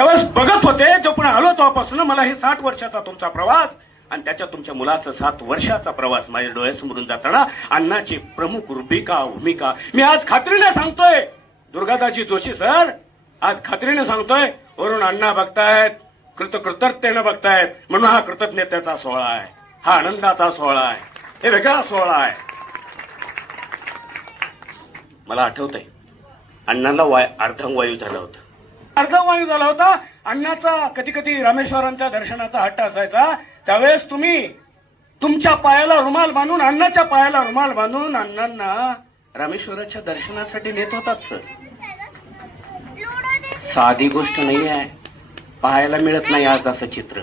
ज्यावेळेस बघत होते जो पण आलो तेव्हापासून मला हे साठ वर्षाचा तुमचा प्रवास आणि त्याच्या तुमच्या मुलाचा सात वर्षाचा प्रवास माझ्या डोळ्यासमोरून जाताना अण्णाची प्रमुख रुपिका भूमिका मी आज खात्रीने सांगतोय. दुर्गादाजी जोशी सर आज खात्रीने सांगतोय. वरून अण्णा बघतायत कृतकृतज्ञतेनं बघतायत. म्हणून हा कृतज्ञतेचा सोहळा आहे. हा आनंदाचा सोहळा आहे. हे वेगळा सोहळा आहे. मला आठवतंय अण्णाला वाय अर्धांगवायू झाला होता. अर्धवायू झाला होता. अण्णाचा कधी कधी रामेश्वरांच्या दर्शनाचा हट्ट असायचा. त्यावेळेस तुम्ही तुमच्या पायाला रुमाल बांधून अण्णाच्या पायाला रुमाल बांधून अण्णांना रामेश्वराच्या दर्शनासाठी नेत होतात सर. साधी गोष्ट नाही आहे. पाहायला मिळत नाही आज असं चित्र.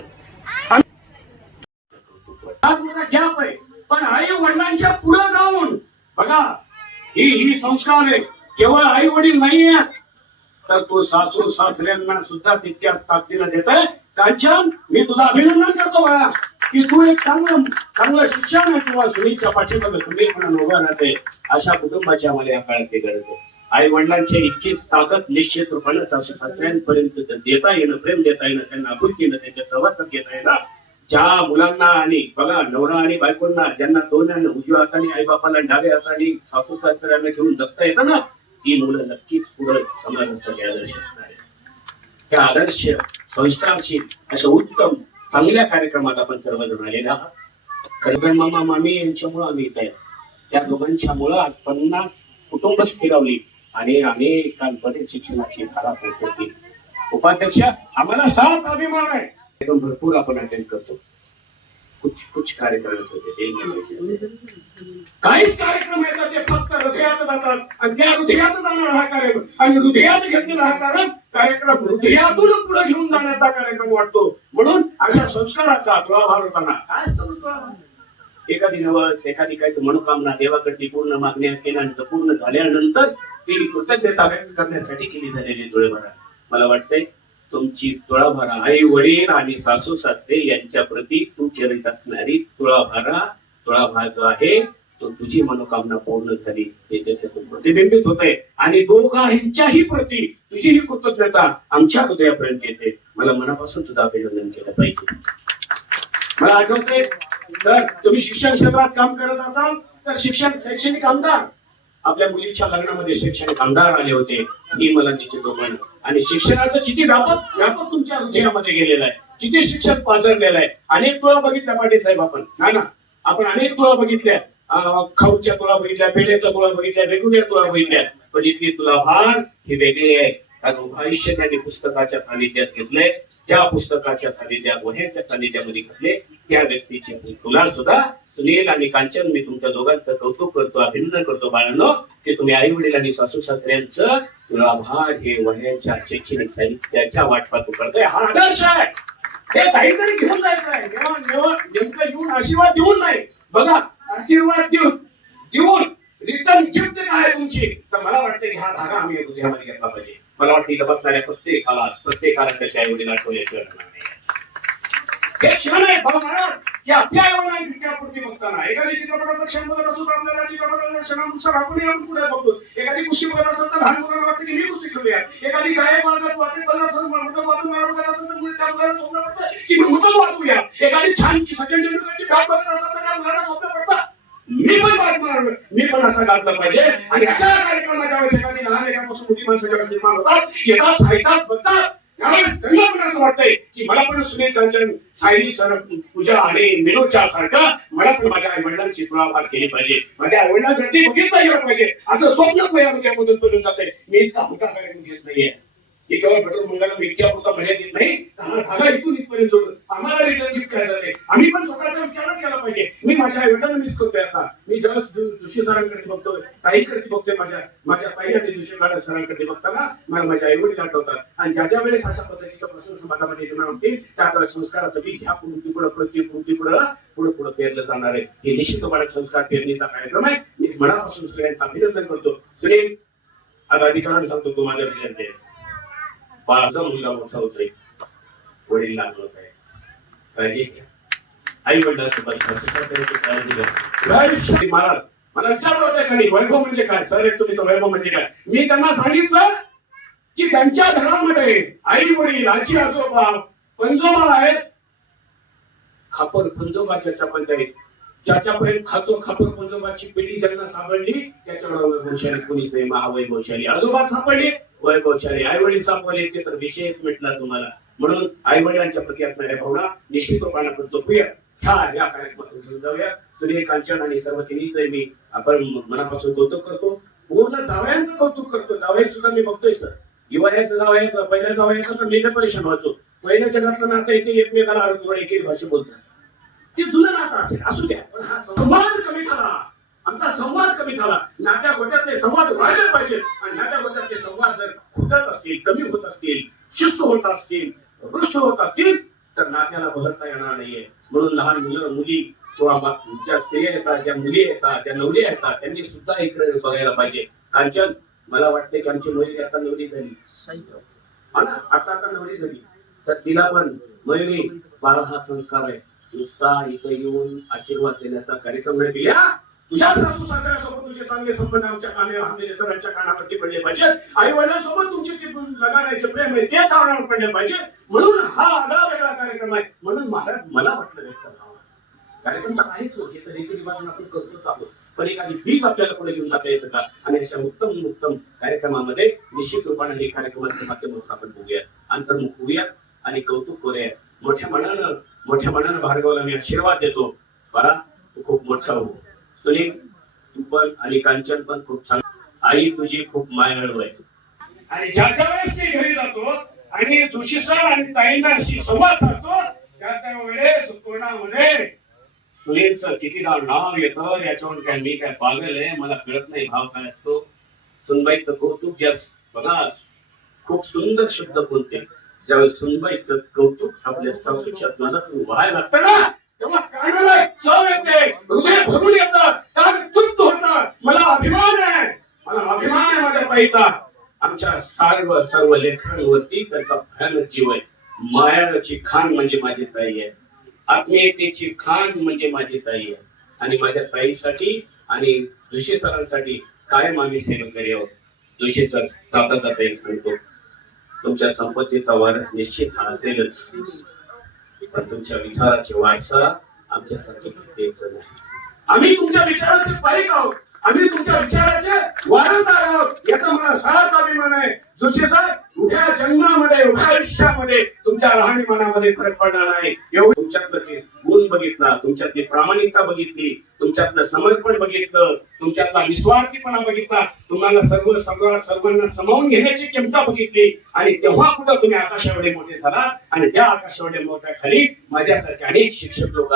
पण आई वडिलांच्या पुढे जाऊन बघा ही ही संस्कार आहे. केवळ आई वडील नाही तर तो सासू सासऱ्यांना सुद्धा तितक्याच ताकदीला देत आहे कांचन मी तुझा अभिनंदन करतो बाळा. की तू एक चांगलं चांगलं शिक्षण आहे किंवा सुनीलच्या पाठीमध्ये तुम्ही म्हणून उभं राहते अशा कुटुंबाची आम्हाला या काळात ते गरज आहे. आई वडिलांची इतकीच ताकद निश्चित रूपाने सासू सासऱ्यांपर्यंत देता येणं प्रेम देता येणं त्यांना आपुलकीनं त्यांच्या सहवासात घेता येणार ज्या मुलांना आणि बघा नवरा आणि बायकोंना ज्यांना दोन आणि उजव्या हाताने आई बापाला डाव्या हाताने सासू सासऱ्यांना घेऊन जगता येतं ना ती मुलं नक्कीच पुढे समाजासाठी आदर्श असणार आहे त्या आदर्श संस्कारशील अशा उत्तम चांगल्या कार्यक्रमात आपण सर्वजण आलेला आहात खडगण मामा मामी यांच्यामुळे आम्ही इथे आहे त्या दोघांच्यामुळं आज पन्नास कुटुंब स्थिरावली आणि अनेकांपर्यंत शिक्षणाची धारा पोहोचवली उपाध्यक्ष आम्हाला सात अभिमान आहे एकदम भरपूर आपण अटेंड करतो कुछ कुछ कार्यक्रम होते ते काहीच कार्यक्रम येतात ते फक्त हृदयात जातात आणि त्या हृदयात जाणार हा कार्यक्रम. आणि हृदयात घेतलेला हा कार्यक्रम कार्यक्रम हृदयातून पुढे घेऊन जाण्याचा कार्यक्रम वाटतो. म्हणून अशा संस्काराचा तुळाभार होताना काय असतं एखादी नवस एखादी काही मनोकामना देवाकडची पूर्ण मागण्या केल्यानंतर पूर्ण झाल्यानंतर ती कृतज्ञता व्यक्त करण्यासाठी केली झालेली तुळेभरा मला वाटतंय तुमची तुळाभरा. आई वडील आणि सासू सासरे यांच्या प्रती तू करीत असणारी तुळाभरा तुळाभार जो आहे. तो तुझी मनोकामना पूर्ण झाली. हे त्याच्यातून प्रतिबिंबित होते आणि आणि दोघांच्याही प्रती तुझी ही कृतज्ञता आमच्या हृदयापर्यंत येते. मला मनापासून तुझं अभिनंदन केलं पाहिजे. मला आठवते जर तुम्ही शिक्षण क्षेत्रात काम करत असाल तर शिक्षण शैक्षणिक आमदार आपल्या मुलीच्या लग्नामध्ये शैक्षणिक आमदार आले होते ही मला तिचे दोघांना आणि शिक्षणाचं किती व्यापक व्यापक तुमच्या हृदयामध्ये गेलेलं आहे. किती शिक्षण पाजरलेलं आहे. अनेक तुळा बघितल्या पाटील साहेब आपण. ना ना. आपण अनेक तुळा बघितल्या. अं, खाऊच्या तुळा बघितल्या पेढ्याच्या तुळा बघितल्या वेगवेगळ्या तुळा बघितल्या. पण इथली तुला भार ही वेगळी आहे. कारण आयुष्य त्यांनी पुस्तकाच्या सानिध्यात घेतलंय. त्या पुस्तकाच्या सानिध्यात वह्याच्या सानिध्यामध्ये घेतले त्या व्यक्तीचे तुला सुद्धा सुनील आणि कांचन मी तुमच्या दोघांचं कौतुक करतो अभिनंदन करतो बाळांनो की तुम्ही आई वडील आणि सासू सासऱ्यांचं आभार हे वह्याच्या शैक्षणिक साहित्याच्या वाटपात करतोय. हा आदर्श आहे. हे काहीतरी घेऊन जायचं आहे. नेमकं येऊन आशीर्वाद देऊन नाही. बघा आशीर्वाद देऊन देऊन रिटर्न गिफ्ट काय तुमची. तर मला वाटतं की हा धागा आम्ही हृदयामध्ये घेतला पाहिजे. मला वाटतं इथं बसणाऱ्या प्रत्येकाला प्रत्येकाला त्याच्या आई वडील आठवल्याशिवाय राहणार नाही. हे क्षण आहे बघा महाराज. की आपल्या एवढा विचारपूर्ती बघताना एखादी चित्रपटाचा क्षण बघत असतो आपल्याला चित्रपटाच्या क्षणानुसार आपण आपण पुढे बघतो. एखादी कुस्ती बघत असेल तर लहान मुलांना वाटतं की मी कुस्ती खेळूया. एखादी गायक वाजत वाजत बघत असेल मृत वाजून मारून बघत असेल तर मुलं त्या मुलाला स्वप्न पडतं की मी मृत वाजूया एखादी छान सचिन तेंडुलकरची बॅट बघत असेल तर त्या मुलाला स्वप्न पडतं. मी पण बात मारणार मी पण असं घातलं पाहिजे. आणि अशा कार्यक्रमाच्या वेळेस एखादी लहान एकापासून मोठी माणसं निर्माण होतात येतात साहितात बघतात. त्यांना पण असं वाटतंय की मला पण सुनील कांचन सायली सर पूजा आणि मिनोच्या सारखं मला पण माझ्या आई वडिलांची तुळाभार केली पाहिजे. माझ्या आई वडिलांसाठी बघितलं गेलं पाहिजे. असं स्वप्न पहिल्यामधून बोलून जाते मी इतका होता घेत नाहीये. की केवळ पेट्रोल मंगाला मी पुरता मर्यादित येत नाही तर धागा इथून इथपर्यंत जोडून आम्हाला रिटर्न गिफ्ट करायला नाही आम्ही पण स्वतःचा विचारच केला पाहिजे. मी माझ्या आई मिस करतोय आता. मी जेव्हा जोशी सरांकडे बघतोय ताईकडे बघतोय माझ्या माझ्या ताई आणि जोशी मॅडम सरांकडे बघताना मला माझ्या आईवडील आठवतात. आणि ज्या ज्या वेळेस अशा पद्धतीचा प्रश्न समाजामध्ये निर्माण होतील त्या त्या संस्काराचं बीज ह्या कृती पुढे प्रत्येक कृती पुढे पुढे पुढे पेरलं जाणार आहे. हे निश्चितपणे संस्कार पेरणीचा कार्यक्रम आहे. मी मनापासून सगळ्यांचं अभिनंदन करतो. सुनील आता अधिकाराने सांगतो तो माझ्या विचारते माझा मुलगा मोठा होतोय. वडील लहान होत आहे. काळजी घ्या आई वडिलांसोबत महाराज मला विचारलं होतं खाली. वैभव म्हणजे काय? सर एक तुम्ही तो वैभव म्हणजे काय? मी त्यांना सांगितलं की त्यांच्या घरामध्ये आई वडील आजी आजोबा पंजोबा आहेत. खापर पंजोबाच्या चपात्या आहेत. ज्याच्यापर्यंत खातो खापर पंजोबाची पिढी ज्यांना सापडली त्याच्यावर वैभवशाली कोणीच नाही महावैभवशाली आजोबा सापडले. वैभवशाली आई वडील सापडले ते तर विषयच मिटला तुम्हाला. म्हणून आई वडिलांच्या प्रती असणाऱ्या भावना निश्चितपणे आपण जपूया हा या कार्यक्रमातून घेऊन जाऊया. सूर्य कांचन आणि सर्व तिन्हीच मी आपण मनापासून कौतुक करतो. पूर्ण जावयांचं कौतुक करतो. जावया सुद्धा मी बघतोय सर. हिवाळ्याचं जावयाचं पहिल्या जावयाचं तर मी परेशान व्हायचो पहिल्या जगातलं नातं येते एकमेकाला आरोग्य एक एक भाषा बोलतात. ते जुनं नातं असेल असू द्या पण हा संवाद कमी करा. आमचा संवाद कमी झाला. नात्या गोट्यातले संवाद वाढले पाहिजेत आणि नात्या गोट्यातले संवाद जर खुटत असतील कमी होत असतील शुद्ध होत असतील वृक्ष होत असतील तर नात्याला बदलता येणार नाहीये. म्हणून लहान मुलं मुली किंवा ज्या स्त्रिया येतात ज्या मुली येतात ज्या नवरी येतात त्यांनी सुद्धा इकडे बघायला पाहिजे. कांचन मला वाटते की आमची मुलगी आता नवरी झाली. आता आता नवरी झाली. तर तिला पण मयुरी बाळा हा संस्कार आहे. नुसता इथं येऊन आशीर्वाद देण्याचा कार्यक्रम नाही केला. तुझ्या सासू सासऱ्यासोबत तुझे चांगले संबंध आमच्या काने आमच्या सरांच्या कानावरती पडले पाहिजेत. आई वडिलांसोबत तुमचे जे लगाण्याचे प्रेम आहे ते कानावर पडले पाहिजे म्हणून हा आगळा वेगळा कार्यक्रम आहे. म्हणून महाराज मला वाटलं जास्त कार्यक्रम तर आहेच हो, हे तर रीतिरिवाज आपण करतोच आहोत. पण एखादी फीस आपल्याला पुढे घेऊन जाता येतं का? आणि अशा उत्तम उत्तम कार्यक्रमामध्ये निश्चित रूपाने हे कार्यक्रमाच्या माध्यमातून आपण बघूया अंतर्मुख होऊया आणि कौतुक करूया मोठ्या मनानं मोठ्या मनानं भार्गवला मी आशीर्वाद देतो. बरा तू खूप मोठा हो सुनील तू पण आणि कांचन पण खूप छान. आई तुझी खूप मायाळू आहे. आणि ज्याच्या वेळेस मी घरी जातो आणि तुळशी सर आणि ताईंनाशी संवाद साधतो त्या त्या वेळेस कोणामध्ये सुनीलचं कितीदा नाव येतं याच्यावर काय मी काय पागल आहे? मला कळत नाही भाव काय असतो. सुनबाईचं कौतुक जास्त. बघा खूप सुंदर शब्द बोलते. ज्यावेळेस सुनबाईचं कौतुक आपल्या सासूच्या मनातून व्हायला लागतं ना तेव्हा चव येते. हृदय भरून येतात. कारण तृप्त होतात. मला अभिमान आहे. मला अभिमान आहे माझ्या ताईचा. आमच्या सर्व सर्व लेखनांवरती त्याचा भयानक जीव आहे. मायाची खान म्हणजे माझी ताई आहे. आत्मीयतेची खान म्हणजे माझी ताई आहे. आणि माझ्या ताईसाठी आणि जोशी सरांसाठी कायम आम्ही सेवा करी आहोत. जोशी सर जाता जाता एक सांगतो. तुमच्या संपत्तीचा वारस निश्चित हा असेलच. पण तुमच्या विचाराची वारसा आमच्यासाठी आम्ही तुमच्या विचाराचे पाईक आहोत. आम्ही तुमच्या विचाराचे वारंवार आहोत. याचा मला सार्थ अभिमान आहे. जोशी साहेब उभ्या जन्मामध्ये उभ्या आयुष्यामध्ये तुमच्या लहानी मनामध्ये फरक पडणार आहे एवढं तुमच्यातलं ते गुण बघितला तुमच्यातली प्रामाणिकता बघितली तुमच्यातलं समर्पण बघितलं तुमच्यातला निस्वार्थीपणा बघितला तुम्हाला सर्व सर्व सर्वांना समावून घेण्याची क्षमता बघितली आणि तेव्हा कुठं तुम्ही आकाशावडे मोठे झाला आणि त्या आकाशवाडी मोठ्या खाली माझ्यासारखे अनेक शिक्षक लोक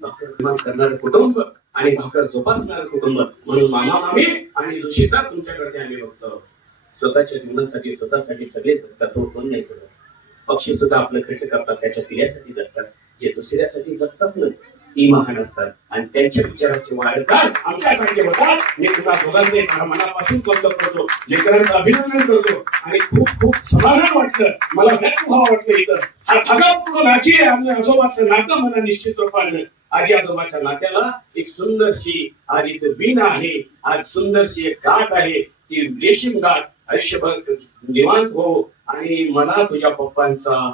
निर्माण करणारं कुटुंब आणि भाकर जोपासणारं कुटुंब म्हणून मामा मामी आणि ऋषीचा तुमच्याकडे आम्ही बघतो. स्वतःच्या जीवनासाठी स्वतःसाठी सगळे जगतात तो कोण नाही. जगत पक्षी सुद्धा आपलं घट्ट करतात त्याच्या पिढ्यासाठी जगतात. जे दुसऱ्यासाठी जगतात ना ती महान असतात. आणि त्यांच्या विचाराचे वाढतात आमच्यासारखे होतात. मी तुला दोघांचे मनापासून कौतुक करतो. लेकरांचं अभिनंदन करतो. आणि खूप खूप समाधान वाटतं. मला व्यक्त व्हावं वाटतं इथं. हा ठगापूर्ण नाची आहे. आमच्या आजोबाचं नातं मला निश्चित रूपानं. आजी आजोबाच्या नात्याला एक सुंदरशी आज इथं वीण आहे. आज सुंदरशी एक गाठ आहे. ती रेशीम गाठ आयुष्यभर निवांत हो आणि मला तुझ्या पप्पांचा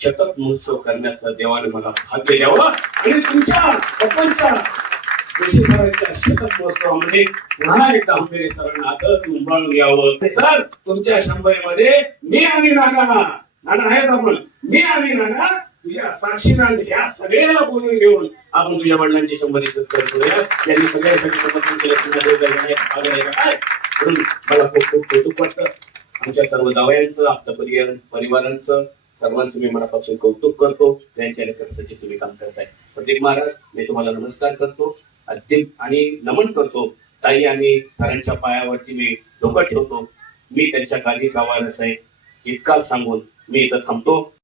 शतक महोत्सव करण्याचा देवाने मला भाग्य द्यावं आणि तुमच्या पप्पांच्या जोशीसरांच्या शतक महोत्सवामध्ये पुन्हा एकदा आंबेरे सरांना आता तुंबाळून यावं सर तुमच्या शंभरीमध्ये मी आणि नाना नाना आहेत आपण. मी आणि नाना तुझ्या साक्षीनं ह्या सगळ्यांना बोलून घेऊन आपण तुझ्या वडिलांची शंभरी सत्तर करूया. त्यांनी सगळ्यासाठी समर्थन केलं. तुझ्या दोघांना आहे काय म्हणून मला खूप खूप कौतुक वाटतं. आमच्या सर्व जावयांचं आपल्या परिवार परिवारांचं सर्वांचं मी मनापासून कौतुक करतो. त्यांच्या लेखनासाठी तुम्ही काम करताय. प्रदीप महाराज मी तुम्हाला नमस्कार करतो. अद्यप आणि नमन करतो. ताई आणि सरांच्या पायावरती मी डोकं ठेवतो. मी त्यांच्या काळजी वारस आहे. इतका सांगून मी इथं थांबतो.